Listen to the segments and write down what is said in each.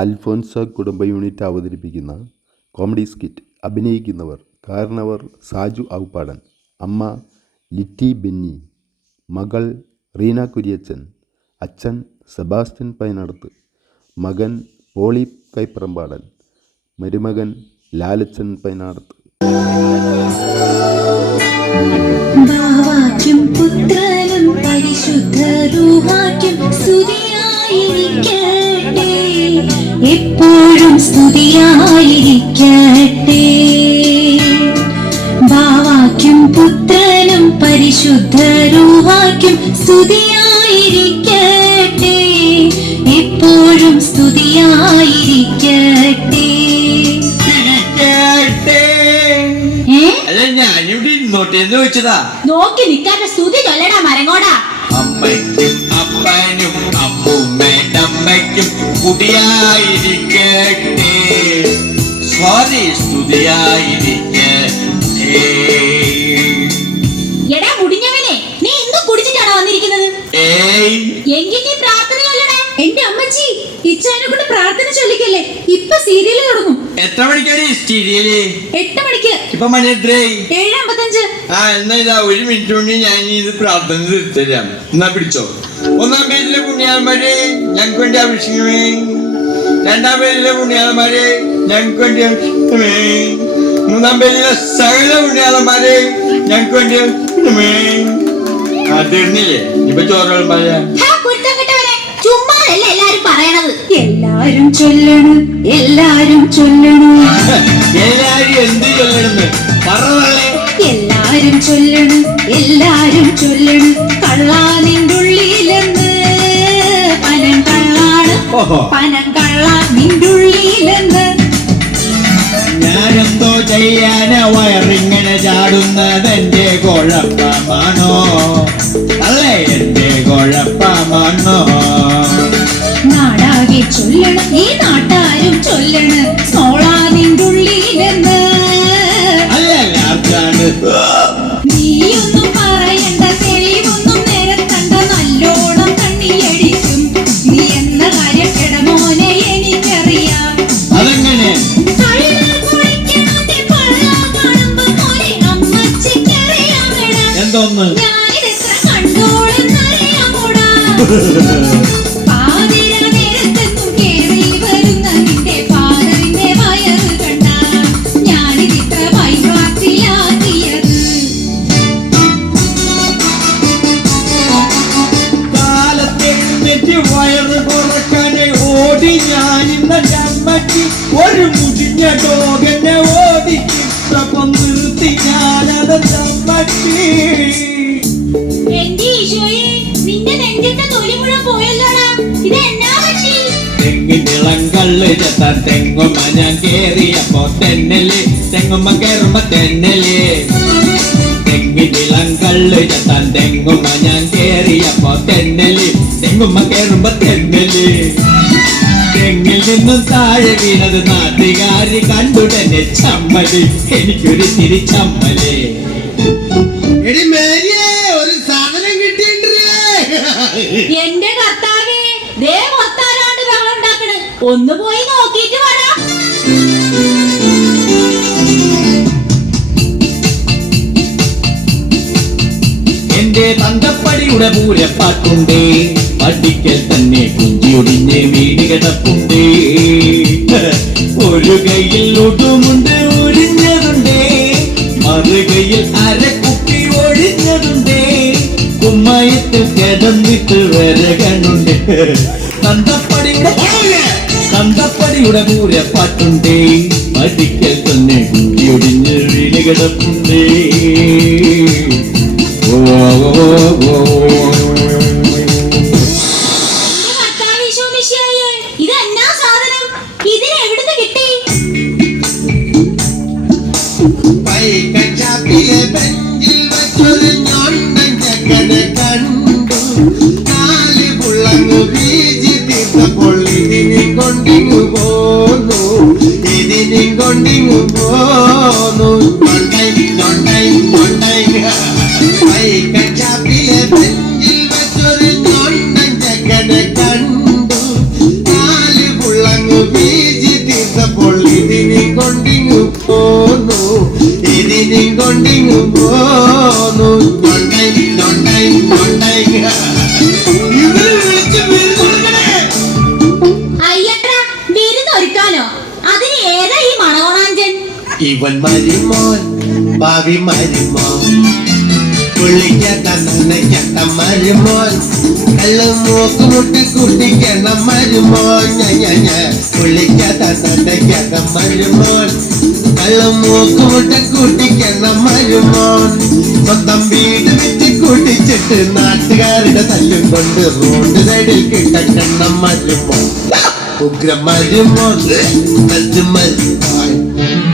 അൽഫോൻസ കുടുംബ യൂണിറ്റ് അവതരിപ്പിക്കുന്ന comedy skit. അഭിനയിക്കുന്നവർ: കാരണവർ സാജു ഔപ്പാടൻ, അമ്മ ലിറ്റി ബെന്നി, മകൾ റീന കുര്യച്ചൻ, അച്ഛൻ സെബാസ്റ്റ്യൻ പൈനടത്ത്, മകൻ പോളി കൈപ്പറമ്പാടൻ, മരുമകൻ ലാലച്ചൻ പൈനാടത്ത്. എപ്പോഴും സ്തുതിയായിരിക്കട്ടെ. ബാവാക്കും പുത്രനും പരിശുദ്ധ റൂഹാക്കും സ്തുതിയായിരിക്കട്ടെ. എപ്പോഴും സ്തുതിയായിരിക്കട്ടെ. ഞാനിവിടെ ഇരുന്നോട്ടേന്ന് ചോദിച്ചതാ. നോക്കി നിൽക്കാതെ സ്തുതി ചൊല്ലടാ മരങ്ങോടാ. അമ്മയ്ക്കും അപ്പനും അമ്മൂമ്മേട്ടമ്മയ്ക്കും കുടിയായിരിക്കട്ടെ. സോറി, സ്തുതിയായിരിക്കട്ടെ. എടാ മുടിഞ്ഞവനെ, നീ ഇന്നും കുടിച്ചിട്ടാണോ വന്നിരിക്കുന്നത്? എങ്കിൽ നീ പ്രാർത്ഥന ചൊല്ലണേ. എന്റെ അമ്മച്ചി, ഇച്ചാനെ കൊണ്ട് പ്രാർത്ഥന ചൊല്ലിക്കല്ലേ. ഇപ്പൊ സീരിയല് തുടങ്ങും. എത്ര മണിക്കാണ് സീരിയല്? 8 മണിക്ക്. ഇപ്പൊ മണി എത്രയായി? 7:55. എന്നാ ഇതാ 1 മിനിറ്റ് കൊണ്ട് ഞാൻ ഇത് പ്രാർത്ഥന തീർത്തരാം. എന്നാ പിടിച്ചോ. 1-ാം പേജിലെ പുണ്യാളന്മാരെ ഞങ്ങൾക്ക് വേണ്ടി അഭിഷേകമേ. 2-ാം പേജിലെ പുണ്യാളന്മാരെ ഞങ്ങൾക്ക് വേണ്ടി അഭിഷേകമേ. 3-ാം പേജിലെ സകല പുണ്യാളന്മാരെ ഞങ്ങൾക്ക് വേണ്ടി അഭിഷേകമേ. തീർന്നില്ലേ? ഇപ്പൊ ചോറുകളന്മാരെ ചുമ്മാതല്ല എല്ലാരും പറയണത്. എല്ലാരും ചൊല്ലണം, എല്ലാരും ചൊല്ലണം. എല്ലാരും എന്ത് ചൊല്ലണെന്ന് പറഞ്ഞേ. എല്ലാരും ചൊല്ലണം, എല്ലാരും ചൊല്ലണം. കള്ളാ നിന്റെ ഉള്ളിലെന്ന് പനം കള്ളാണ്, പനം കള്ളാ നിന്റെ ഉള്ളിലെന്ന്. ഞാനെന്തോ ചെയ്യാന വയറിങ്ങനെ ചാടുന്നത് എന്റെ കുഴപ്പമാണോ? അല്ലേ എന്റെ കുഴപ്പമാണോ? നാടാകെ ചൊല്ലണം, ഈ നാട്ടാരും ചൊല്ലണം. സോളാ നിന്റെ ഉള്ളിലെന്ന്. അല്ലല്ലാർക്കാണ്. നീയൊന്നും പറയണ്ട, തെളിവൊന്നും നിരത്തണ്ട. നല്ലോണം തണ്ണിയടിക്കും നീ എന്ന കാര്യം കിടമോനെ എനിക്കറിയാം. അതെങ്ങനെ? എന്തോന്ന്? ഞാനിതെത്ര കണ്ടോളെന്നറിയാമോടാ. പാതിര നേരത്തെന്നും കേറി വരുന്ന നിന്റെ ഫാദറിന്റെ വയറ് കണ്ട ഞാനിതിത്ര വൈവാക്കിലാക്കിയത്. കാലത്തെഴുന്നേറ്റ് വയറ് കുറക്കാനെ ഓടി ഞാനിന്ന അമ്മയ്ക്ക് ഒരു മുടിഞ്ഞ ഡോഗനെ ഓടിച്ചിട്ടപ്പം നിർത്തി ഞാനതമ്മക്ക്. എന്റെ ഈശോയെ, നിന്റെ നെഞ്ചത്തെ തൊലി മുഴുവൻ പോയല്ലോടാ. ഇത് എന്നാ പറ്റി? തെങ്ങിനിളം കള്ള് ചെത്താൻ തെങ്ങുമ്മ ഞാൻ കേറിയപ്പോ തെന്നല്, തെങ്ങുമ്മ കേറുമ്പോ തെന്നല്. തെങ്ങിനിളം കള്ള് ചെത്താൻ തെങ്ങുമ്മ ഞാൻ കേറിയപ്പോ തെന്നല്, തെങ്ങുമ്മ കേറുമ്പോ തെന്നല്. തെങ്ങിൽ നിന്നും താഴെ വീണത് നാട്ടുകാര് കണ്ടുടനെ ചമ്മല്, എനിക്കൊരു തിരിച്ചമ്മല്. ഒരു സാധനം കിട്ടിയിട്ടില്ലേ? എന്റെ കർത്താവേ, ദേ മൊത്താരാണ്ട് വെള്ളം ഉണ്ടാക്കണ്. ഒന്ന് പോയി നോക്കിയിട്ട് വേടാ. എന്റെ തന്തപ്പടിയുടെ പൂരപ്പാട്ടുണ്ടേ, പടിക്കൽ തന്നെ കുഞ്ചിയൊടിഞ്ഞ് വീട് കിടപ്പുണ്ടേ. ഒരു കയ്യിൽ ഒടുമുണ്ട് ഒരിഞ്ഞതുണ്ടേ, മറുകയിൽ അരക്കുപ്പി ഒഴിഞ്ഞതുണ്ടേ. കുമ്മയത്തിൽ കിടന്നിട്ട് വരകണുണ്ട്. തന്തപ്പടിയുടെ പൂരപ്പാട്ടുണ്ടേ, പടിക്കൽ തന്നെ കുഞ്ചിയൊടിഞ്ഞ് വീട് കിടപ്പുണ്ടേ. ഇതെന്നാ സാധനം? ഇതിന് എവിടുന്ന് കിട്ടി? പൈക്കച്ചാപ്പിലെ ബെഞ്ചിൽ വെച്ചൊരു ഞൊണ്ടൻ ചെക്കനെ കണ്ടു. 4 പുള്ളങ്ങു വീശി തീർത്തപ്പോൾ ഇതിനും കൊണ്ടിങ്ങു പോന്നു, ഇതിനും കൊണ്ടിങ്ങു പോന്നു. പൈക്കച്ചാപ്പിലെ ബെഞ്ചിൽ വെച്ചൊരു ഞൊണ്ടൻ ചെക്കനെ കണ്ടു. 4 പുള്ളങ്ങു ബീജി തീർത്തപ്പോൾ ഇതിനെയും കൊണ്ടിങ്ങു പോന്നു, ഇതിനെയും കൊണ്ടിങ്ങു പോന്നു. ഇവരെ വിളിച്ച് വിരുന്നൊരുക്കണേ. അയ്യടാ, വിരുന്നൊരുക്കാനോ? അതിന് ഏതാ ഈ മണവണാഞ്ചൻ? ഇവൻ മരുമോൻ, ഭാവി മരുമോൻ, പുള്ളിക്കാത്ത നനയ്ക്കാത്ത മരുമോൻ, കള്ളും മൂക്ക് മുട്ടി കുട്ടിക്കണ മരുമോൻ, പുള്ളിക്കാത്ത നനയ്ക്കാത്ത മരുമോൻ, കള്ളും മൂക്ക് മുട്ടി കുട്ടിക്കണ മരുമോൻ. സ്വന്തം വീട് വെച്ച് കൂട്ടിച്ചിട്ട് നാട്ടുകാരുടെ തല്ലും കൊണ്ട് റോഡ് സൈഡിൽ കിട്ടക്കണ്ണ മരുമോൻ, ഉഗ്ര മരുമോൻ, മരുമോൻ.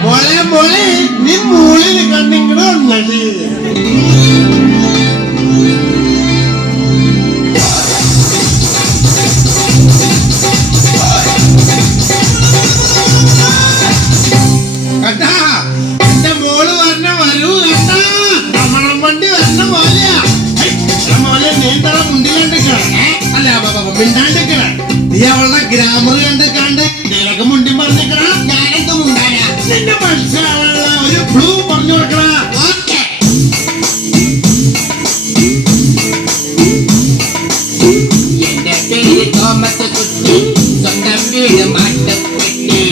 മോളെ മോളെ, നീ മൂളിൽ കണ്ടിങ്ങടെ വന്നത്. കേട്ടാ, എന്റെ മോള് പറഞ്ഞ വരൂ കേട്ടാ, തമണം വണ്ടി വരണ പോലെയാ. മോലെ നീന്തള മുണ്ടിക്കണ്ടിക്കണ, അല്ല മിണ്ടാണ്ടിക്കണ. നീ അവളുടെ ഗ്രാമർ കണ്ടിക്കാണ്ട് നിനക്ക് മുണ്ടി പറഞ്ഞിക്കണ. ഞാനെന്ത് മുണ്ടാനാ? നിന്റെ മനസ്സിലാവുള്ള ഒരു ബ്ലൂ പറഞ്ഞു കൊടുക്കണ. എന്റെ പേര് തോമസ് കുട്ടി, സ്വന്തം വീട് മാട്ടുപ്പെട്ടി.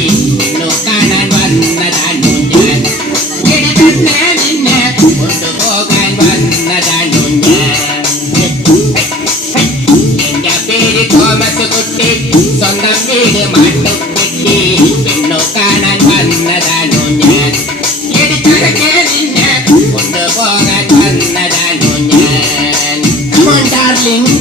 കാണാൻ വന്നതാണു ഞാൻ, നിന്നെ കൊണ്ടുപോകാൻ വന്നതാണു ഞാൻ. എന്റെ പേര് തോമസ് കുട്ടി, സ്വന്തം വീട് മാട്ടുപ്പെട്ടി. പെണ്ണു കാണാൻ വന്നതാണു ഞാൻ, നിന്നെ കൊണ്ടുപോകാൻ വന്നതാണു ഞാൻ. ഡാർലിംഗ്,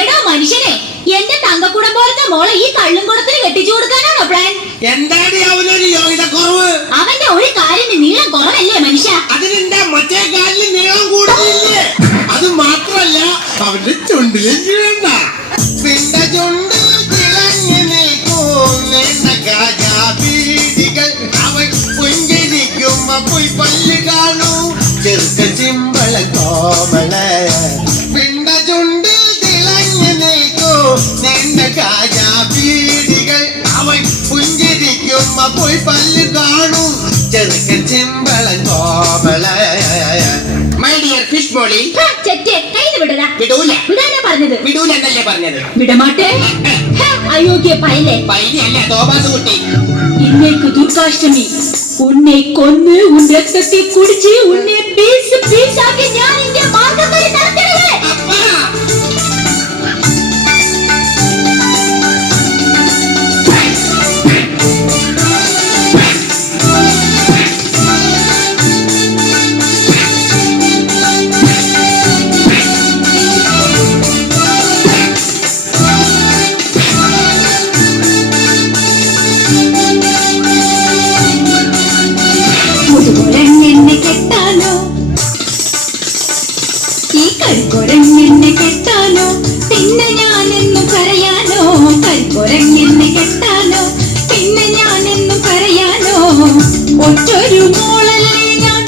എടാ മനുഷ്യനെ, എന്റെ തങ്കക്കുടം പോലത്തെ മോളെ ഈ കള്ളും കുടത്തിന് കെട്ടിച്ചു കൊടുക്കാനാണോ പ്ലാൻ? എന്താണ് അവനൊരു യോഗ്യത കുറവ്? അവന്റെ ഒരു കാലിന് നീളം കുറവല്ലേ മനുഷ്യ? അതിനെന്താ മറ്റേ കാലിന് നീളം കൂടുതലില്ലേ? അത് മാത്രല്ല, അവന്റെ ചുണ്ടിലും ചുഴണ്ട. പിന്നെ ചുണ്ടിൽ തിളങ്ങി നിൽക്കും നീണ്ട കാജാബീഡികൾ. അവൻ പുഞ്ചിരിക്കുമ്പോ പോയി പല്ല് കാണൂ, ചെറുക്ക ചിമ്പള കോമള. പിന്നെ ചുണ്ടിൽ തിളങ്ങി നിൽക്കും നീണ്ട കാജാബീഡികൾ. അവൻ പുഞ്ചിരിക്കുമ്പോ പോയി പല്ല് കാണൂ, ചെറുക്ക ചിമ്പള കോമള. മൈ ഡിയർ ഫിഷ് മോളി, ചെറ്റേ കയ്യിൽ വിടടാ. വിടൂല. വിടാനാ പറഞ്ഞത്? വിടൂലെന്നല്ലേ പറഞ്ഞത്? വിടമാട്ടെ. അയോഗ്യ പൈലേ, പൈലിയല്ല തോമാസ് കുട്ടി. இன்னைக்கு துர்காஷ்டமி, உன்னை கொன்னு உன் ரத்தத்தை குடிச்சு உன்னை பீஸ் பீஸாக்கி ഞാൻ ഇന്റെ മാർഗം വരെ നടത്തിടേ. എന്നെ കെട്ടാനോ, ഈ കരിക്കൊരങ്ങെന്നെ കെട്ടാനോ, പിന്നെ ഞാനെന്നും കരയാനോ. കരിക്കൊരങ്ങെന്നെ കെട്ടാനോ, പിന്നെ ഞാനെന്നും കരയാനോ. ഒറ്റൊരു മോളല്ലേ ഞാൻ,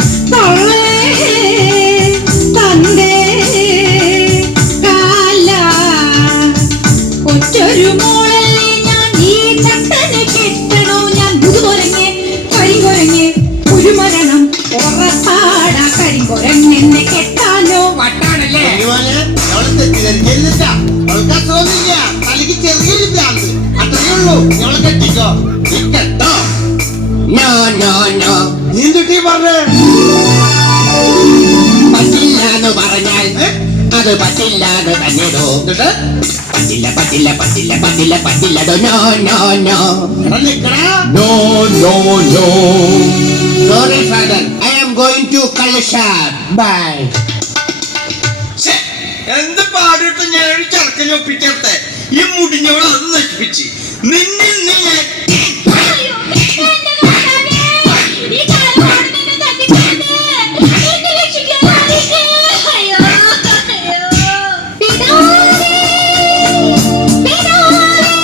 തന്റെ കാല. ഒറ്റൊരു മോളല്ലേ ഞാൻ, ഈ ചട്ടനെ കെട്ടണോ ഞാൻ? മുതുകൊരങ്ങ് കരികൊരങ്ങ് ഒരു മരണം ഉറപ്പാടാ. കരികൊരങ്ങെന്നെ കെട്ടാനോ. വട്ടാണല്ലേ? അവളെ തെറ്റിദ്ധരിക്കരുതിട്ടാ. അവൾക്ക് അസുഖമില്ല, തലയ്ക്ക് ചെറിയൊരു ഭ്രാന്ത്, അത്രയേ ഉള്ളൂ. അവളെ കെട്ടിക്കോ, നീ കെട്ടോ. നോ നോ നോ, നീ എന്തുട്ടി പറഞ്ഞേ? പറ്റില്ല എന്ന് പറഞ്ഞാൽ അത് പറ്റില്ല എന്ന് തന്നെടോ. പറ്റില്ല പറ്റില്ല പറ്റില്ല പറ്റില്ല പറ്റില്ലടോ. No no no. എടാ നിക്കടാ. No no no. Sorry father, I am going to കള്ളഷാപ്പ്. ബൈ. എന്ത് പാടിട്ട് ഞാനൊരു ചർക്കനെ ഒപ്പിച്ചെടുത്തെ ഈ മുടിഞ്ഞോട് അത് നശിപ്പിച്ച് നിന്നിൽ നീ അയ്യോ, എന്റെ കർത്താവേ, ഈ കാലഘട്ടത്തിൽ തട്ടിക്കളഞ്ഞ് എന്നെ രക്ഷിക്കാനായിട്ട്. അയ്യോ, അയ്യോ. പിതാവേ, പിതാവേ,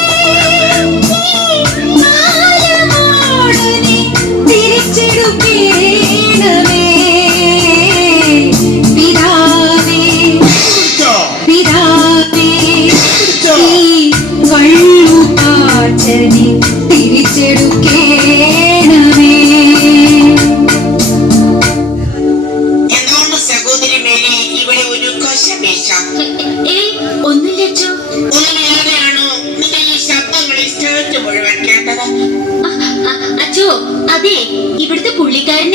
കാലമോടനെ തിരിച്ചെടുക്കേണമേ. പിതാവേ, പിതാവേ, ഈ കള്ളുകാച്ചൽ പുള്ളിക്കാരനെ തിരിച്ചെടുക്കേണമേ. എന്താണ് സഹോദരി മേരി ഇവിടെ ഒരു കൊശമേശം? ഒന്നുമില്ല അച്ചോ. ഒന്നുമില്ലാതെയാണോ നിന്റെ ഈ ശബ്ദങ്ങൾ സ്റ്റേറ്റ് മുഴുവൻ കേട്ടത്? അച്ചോ, അതെ, ഇവിടുത്തെ പുള്ളിക്കാരൻ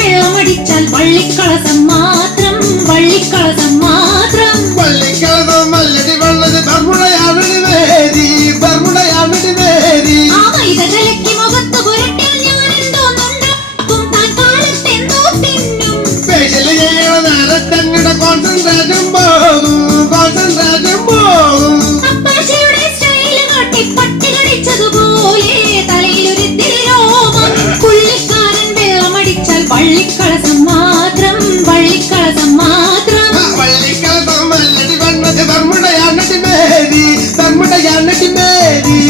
വെള്ളമടിച്ചാൽ വള്ളിക്കളസം മാത്രം, വള്ളിക്കളസം മാത്രം. വള്ളിക്കളമല്ലടി വള്ളത് ബർമുടയാവിടി മേരി, ബർമുടയാവിടി മേരി. ആ മൈദ കലക്കി മുഖത്ത് പുരട്ടിയാൽ ഞാൻ എന്തോന്നുണ്ടാക്കും, താൻ കാലത്തെന്തോ തിന്നും. സ്പെഷ്യൽ ചെയ്യണ നേരത്തങ്ങളുടെ കോൺസെൻട്രേഷൻ പോകും, കോൺസെൻട്രേഷൻ പോകും. അപ്പാച്ചിയുടെ സ്റ്റൈല് കാട്ടി പട്ടി കടിച്ചതുപോലെ തലയിലൊരിത്തിരി രോമം. പുള്ളിക്കാരൻ വെള്ളമടിച്ചാൽ വള്ളിക്കളസം മാത്രം, വള്ളിക്കളസം മാത്രം. വള്ളിക്കളമല്ലടി വന്നത് ബർമുടയാണടി മേരി, ബർമുടയാണടി മേരി.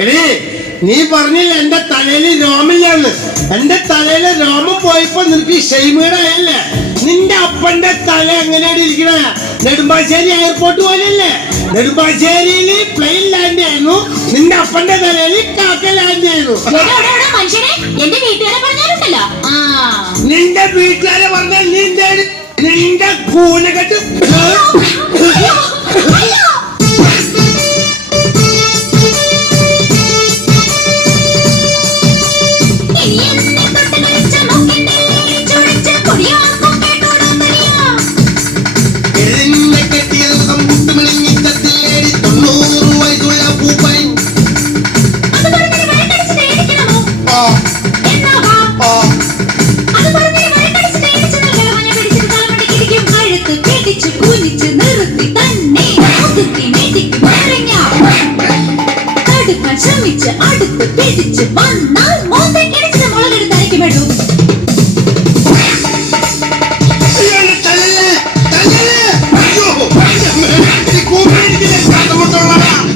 എടീ, നീ പറഞ്ഞില്ല എന്റെ തലയില് രോമില്ലാന്ന്. എന്റെ തലയിലെ രോമം പോയപ്പോ നിനക്ക് ഷെയ്മീടായല്ലേ? നിന്റെ അപ്പന്റെ തല എങ്ങനെയാണ് ഇരിക്കണ? നെടുമ്പാശ്ശേരി എയർപോർട്ട് പോലെയല്ലേ? നെടുമ്പാശ്ശേരിയില് പ്ലെയിൻ ലാൻഡ് ആയിരുന്നു, നിന്റെ അപ്പന്റെ തലയില് കാക്ക ലാൻഡ് ആയിരുന്നു. മനുഷ്യനെ എന്റെ വീട്ടുകാരെ പറഞ്ഞാലുണ്ടല്ലോ. നിന്റെ വീട്ടുകാരെ പറഞ്ഞാൽ നിന്റെ കൂലകെട്ട് ശ്രമിച്ച് അടുത്ത് പിടിച്ച് വന്നാൽ മോന്തയ്ക്കടിച്ച് മുളകെടുത്തായിരിക്കും വേണ്ടു.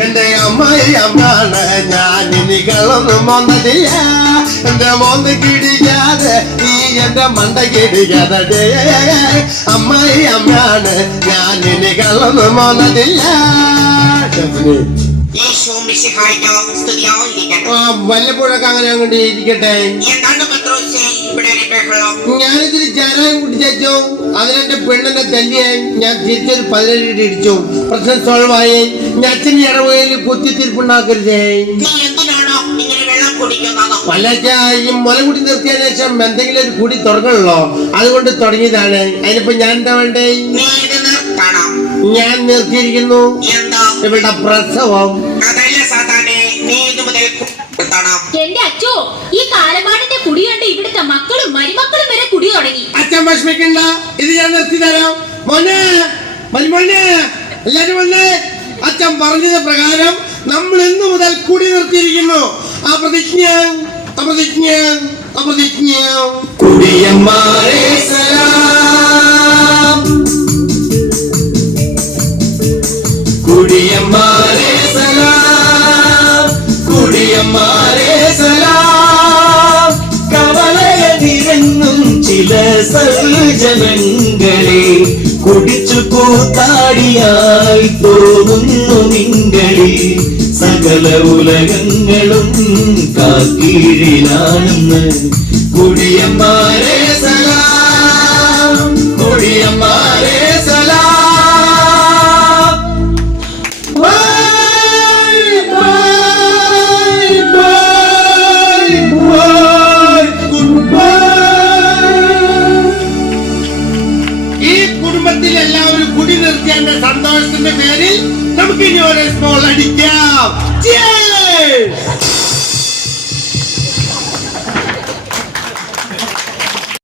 എന്റെ അമ്മായി അമ്മാണ് ഞാൻ നികളൊന്നും മോന്തതില്ല. എന്റെ മോന്ത കിടിക്കാതെ നീ എന്റെ മണ്ട കിടിക്കാതെ. അമ്മായി അമ്മാണ് ഞാൻ നികളൊന്നും മോന്തതില്ല. വല്ലപ്പോഴൊക്കെ അങ്ങനെ അങ്ങോട്ട് ഇരിക്കട്ടെ. ഞാനിതിൽ ചാരായം കുടിച്ചോ, അതിനെന്റെ പെണ്ണിനെ തല്ലിയായി ഞാൻ തിരിച്ചൊരു 17 ഇടിച്ചു. പ്രശ്നം സോൾവ് ആയി. ഞാൻ അച്ഛൻ്റെ ഇടവകയിൽ കുത്തിത്തിരിപ്പുണ്ടാക്കരുതേ. വല്ലച്ച ഈ മുലകുടി നിർത്തിയതിനു ശേഷം എന്തെങ്കിലും ഒരു കുടി തുടങ്ങണല്ലോ, അതുകൊണ്ട് തുടങ്ങിയതാണ്. അതിനിപ്പോ ഞാൻ എന്താ വേണ്ടേ? ഞാൻ നിർത്തിയിരിക്കുന്നു ഇവളുടെ പ്രസവം. എന്റെ അച്ചോ, ഈ കാലമാടിന്റെ കുടി കണ്ട് ഇവിടുത്തെ മക്കളും മരുമക്കളും വരെ കുടി തുടങ്ങി. അച്ഛൻ വിഷമിക്കണ്ട, ഇത് ഞാൻ നിർത്തി തരാം. മോനെ മരുമോനെ എല്ലാരും വന്നേ. അച്ഛൻ പറഞ്ഞത് പ്രകാരം നമ്മൾ ഇന്നു മുതൽ കുടി നിർത്തിയിരിക്കുന്നു. അപ്രതിജ്ഞ അപ്രതിജ്ഞ അപ്രതിജ്ഞ. കുടിയന്മാരെ സലാം, കുടിയന്മാരെ സലാം, കുടിയന്മാരെ സലാം. കവലയതിരെന്നും ചില സൽജനങ്ങളെ കുടിച്ചു കൂത്താടിയായി തോന്നുന്നു നിങ്ങളിൽ. സകല ഉലകങ്ങളും കാക്കീഴിലാണെന്ന്. കുടിയന്മാരെ സലാം, കുടിയന്മാരെ സലാം. ഈ കുടുംബത്തിൽ എല്ലാവരും കുടി നിർത്തിയതിന്റെ സന്തോഷത്തിന്റെ പേരിൽ നമുക്ക് ഇനി ഒരു സ്മോൾ അടിക്കാം. Cheers!